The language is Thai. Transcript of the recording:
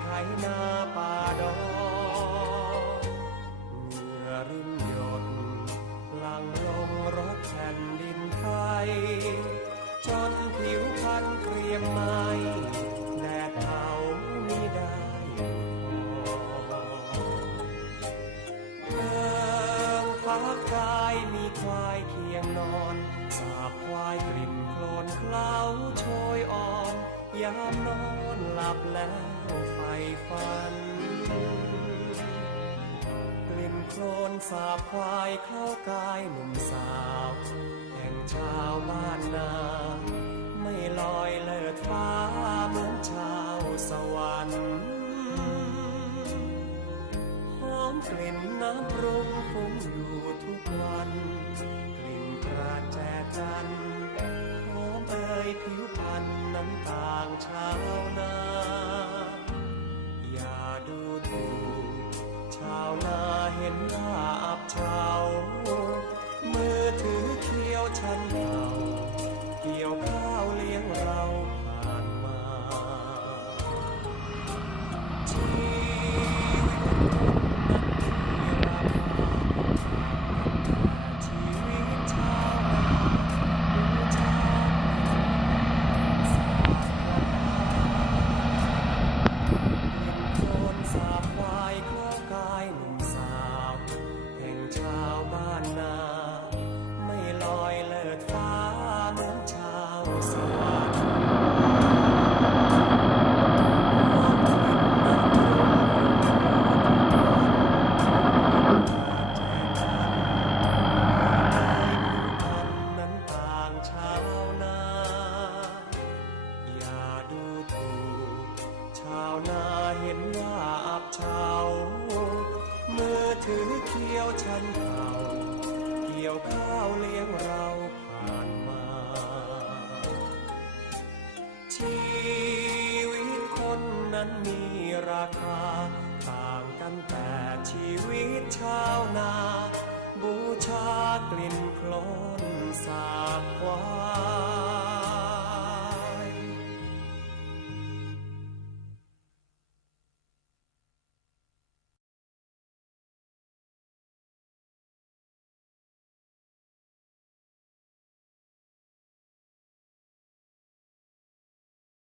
ไถนาป่าดอยเหงื่อรินหยดหลั่งลงรถแผ่นดินไทยจนผิวพรรณเกรียมไม้แดดเผามิได้พักกายมีควายเคียงนอนสาบควายกลิ่นโคลนเคล้าโชยอ่อนยามนอนหลับแล้วไฟฝันกลิ่นโคลนสาบควายเข้ากายหนุ่มสาวแห่งชาวบ้านนาไม่ลอยเลิศฟ้าเหมือนชาวสวรรค์หอมกลิ่นน้ำปรุงฟุ้งอยู่ทุกวันกลิ่นกระแจจันหอมเอ่ยผิวพรรณน้ำต่างชาวนาอย่าดูถูกชาวนาเห็นหน้าอับเฉามือถือเคี้ยวฉันเห่าเกี่ยวข้าวเลี้ยงเราผ่านมาชีวิตชาวนาดูชาติสาโคลนสาบควายเข้ากายหนุ่มสาวแห่งชาวบ้านนาไม่ลอยเลิศฟ้าเหมือนชาวสวรรค์นั้นต่างชาวนาอย่าดูถูกชาวนาเห็นว่าอับเฉามือถือเคี้ยวฉันเห่าเกี่ยวข้าวเลี้ยงเราผ่านมาชีวิตคนนั้นมีราคา